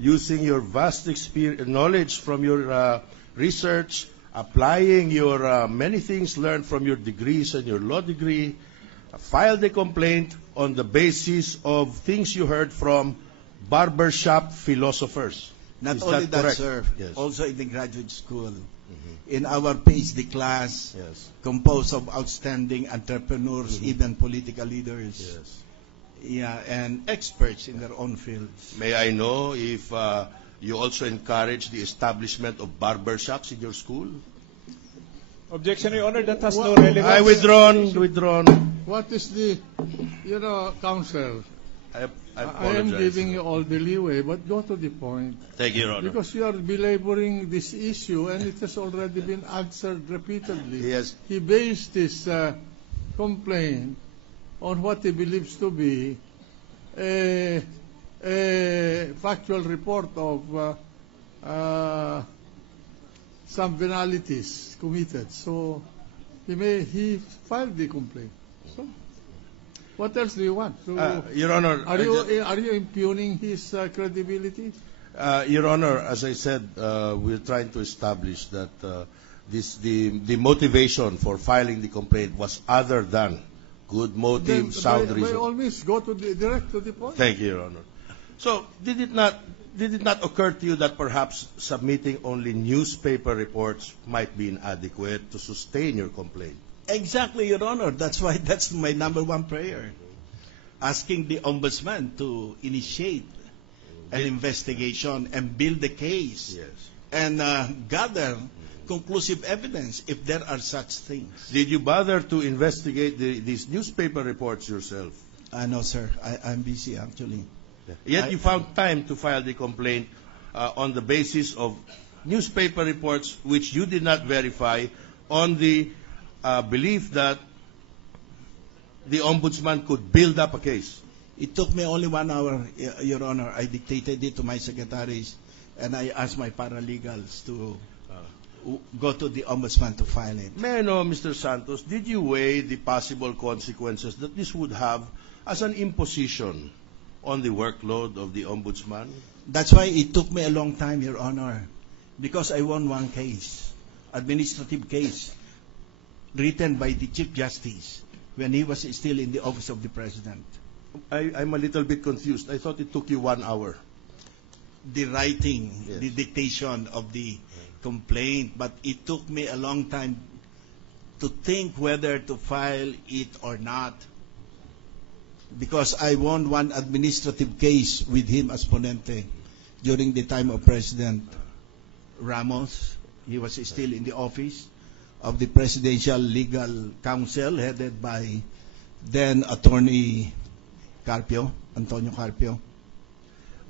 using your vast knowledge from your research, applying your many things learned from your degrees and your law degree, filed a complaint on the basis of things you heard from barbershop philosophers. Not Is only that, correct? sir, Yes. also in the graduate school, in our PhD class, Yes. composed of outstanding entrepreneurs, even political leaders, Yes. yeah, and experts in their own fields. May I know if you also encourage the establishment of barbershops in your school? Objection, Your Honor, that has no relevance. I withdrawn. What is the, counsel? I I apologize. am giving you all the leeway, but go to the point. Thank you, Your Honor. Because you are belaboring this issue, and it has already been answered repeatedly. Yes. He based his complaint on what he believes to be a factual report of some venalities committed. So he filed the complaint. So what else do you want? So, Your Honor, are you impugning his credibility? Your Honor, as I said, we're trying to establish that the motivation for filing the complaint was other than good motive, Then, sound reason. by all means, go to direct to the point. Thank you, Your Honor. So, did it not occur to you that perhaps submitting only newspaper reports might be inadequate to sustain your complaint? Exactly, Your Honor. That's why that's my number one prayer. Asking the Ombudsman to initiate an investigation and build a case. Yes. And gather conclusive evidence if there are such things. Did you bother to investigate these newspaper reports yourself? No, sir. I'm busy, actually. Yet you found time to file the complaint on the basis of newspaper reports which you did not verify on the belief that the Ombudsman could build up a case. It took me only 1 hour, Your Honor. I dictated it to my secretaries, and I asked my paralegals to go to the Ombudsman to file it. May I know, Mr. Santos, did you weigh the possible consequences that this would have as an imposition on the workload of the Ombudsman? That's why it took me a long time, Your Honor, because I won one case, administrative case, written by the Chief Justice when he was still in the office of the President. I'm a little bit confused. I thought it took you 1 hour. The writing, Yes. the dictation of the complaint, but it took me a long time to think whether to file it or not, because I won one administrative case with him as ponente during the time of President Ramos. He was still in the office of the Presidential Legal Council, headed by then Attorney Antonio Carpio.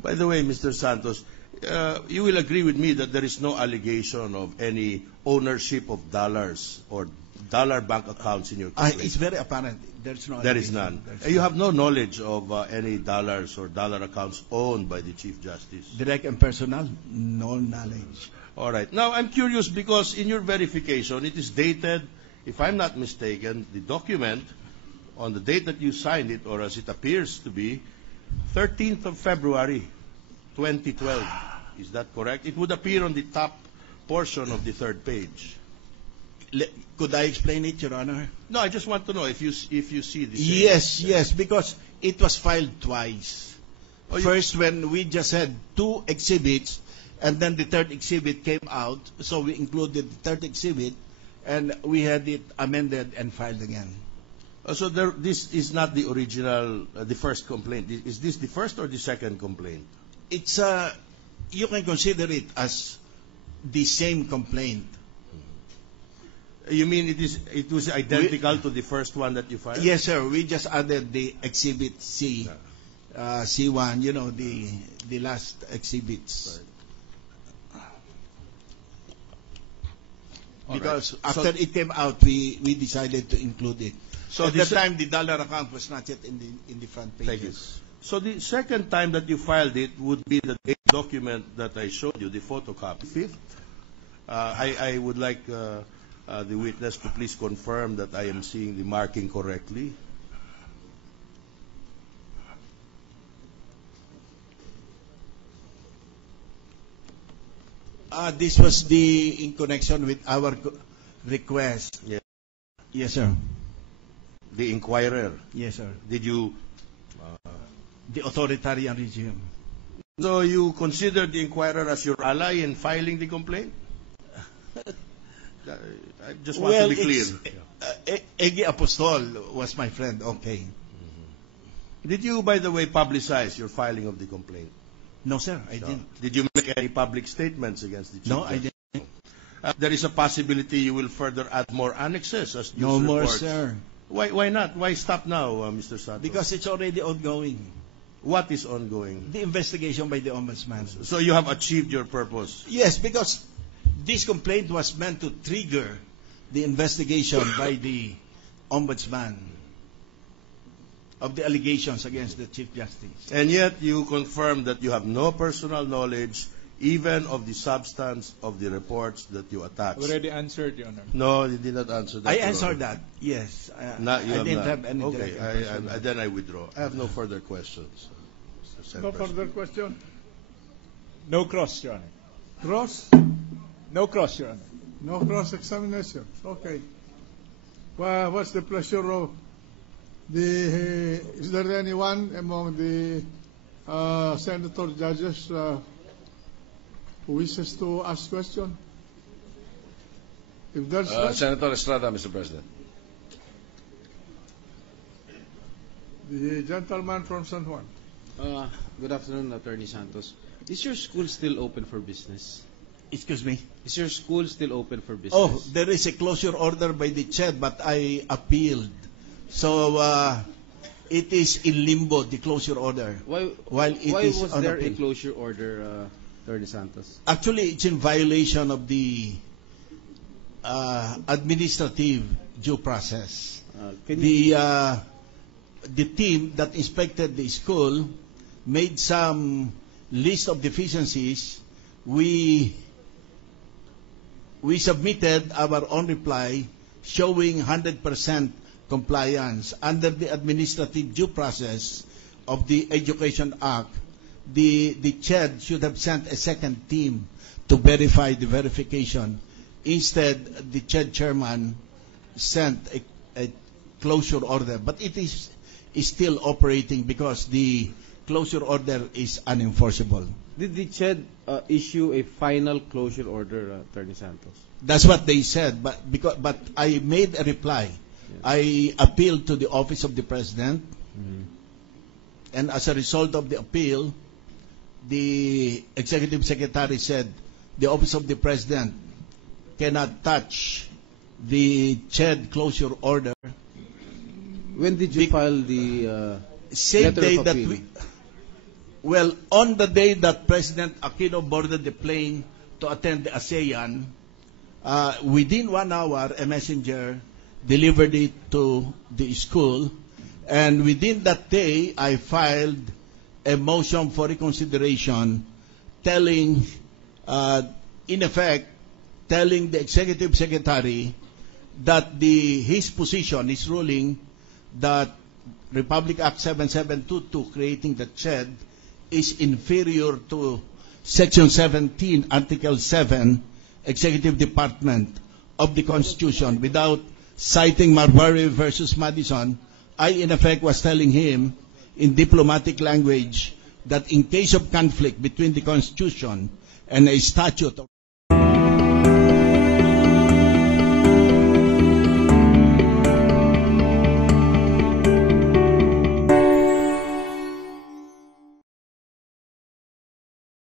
By the way, Mr. Santos, you will agree with me that there is no allegation of any ownership of dollars or dollar bank accounts in your complaint. It's very apparent. There's no. There is allegation. none. You have no knowledge of any dollars or dollar accounts owned by the Chief Justice. Direct and personal, no knowledge. All right. Now, I'm curious because in your verification, it is dated, if I'm not mistaken, the document on the date that you signed it, or as it appears to be, 13th of February, 2012. Is that correct? It would appear on the top portion of the third page. Could I explain it, Your Honor? No, I just want to know if you see the same. Yes, because it was filed twice. First, when we just had 2 exhibits, and then the third exhibit came out, so we included the third exhibit, and we had it amended and filed again. So this is not the original, the first complaint. Is this the first or the second complaint? It's you can consider it as the same complaint. You mean it was identical to the first one that you filed? Yes, sir. We just added the exhibit C, C1. You know, the last exhibits. Right. Because Right. after it came out, we decided to include it. So at the time, the dollar account was not yet in the front pages. Thank you. So the second time that you filed it would be the document that I showed you, the photocopy. Fifth, I would like the witness to please confirm that I am seeing the marking correctly. This was in connection with our request. Yeah. Yes, sir. The Inquirer. Yes, sir. Did you? The authoritarian regime. So you consider the Inquirer as your ally in filing the complaint? I just want to be clear. Egi Apostol was my friend. Okay. Did you, by the way, publicize your filing of the complaint? No, sir, I didn't. Did you make any public statements against the chief? No, I didn't. There is a possibility you will further add more annexes as news No more, reports. sir. Why not? Why stop now, Mr. Santos? Because it's already ongoing. What is ongoing? The investigation by the ombudsman. So you have achieved your purpose. Yes, because this complaint was meant to trigger the investigation by the ombudsman of the allegations against the Chief Justice. And yet you confirm that you have no personal knowledge even of the substance of the reports that you attached. Already answered, Your Honor. No, you did not answer that. I Your answered Honor. that, yes. Not, you I have didn't not. have any Okay, direct personal. then I withdraw. I have no further questions. Mr. No Chairperson. further question. No cross, Your Honor. Cross? No cross, Your Honor. No cross-examination. Okay. Well, what's the pleasure of is there anyone among the senator judges who wishes to ask question? If there's none, Senator Estrada, Mr. President. the gentleman from San Juan. Good afternoon, Attorney Santos. Is your school still open for business? Excuse me? Is your school still open for business? Oh, there is a closure order by the CHED, but I appealed. So it is in limbo, the closure order. Why While it is was on there a appeal. closure order, Attorney Santos? Actually, it's in violation of the administrative due process. Can you, The team that inspected the school made some list of deficiencies. We submitted our own reply showing 100% compliance under the administrative due process of the Education Act. The CHED should have sent a second team to verify the verification. Instead, the CHED chairman sent a closure order, but it is still operating because the closure order is unenforceable. did the CHED issue a final closure order, Attorney Santos? That's what they said, but I made a reply. Yes. I appealed to the office of the president, and as a result of the appeal, the executive secretary said the office of the president cannot touch the CHED closure order. When did you file the Same letter day of that appeal? well, on the day that President Aquino boarded the plane to attend the ASEAN, within 1 hour, a messenger delivered it to the school, and within that day, I filed a motion for reconsideration, telling, in effect, telling the executive secretary that his position, his ruling, that Republic Act 7722 creating the CHED is inferior to Section 17, Article 7, Executive Department of the Constitution. Without citing Marbury versus Madison, I in effect was telling him in diplomatic language that in case of conflict between the Constitution and a statute of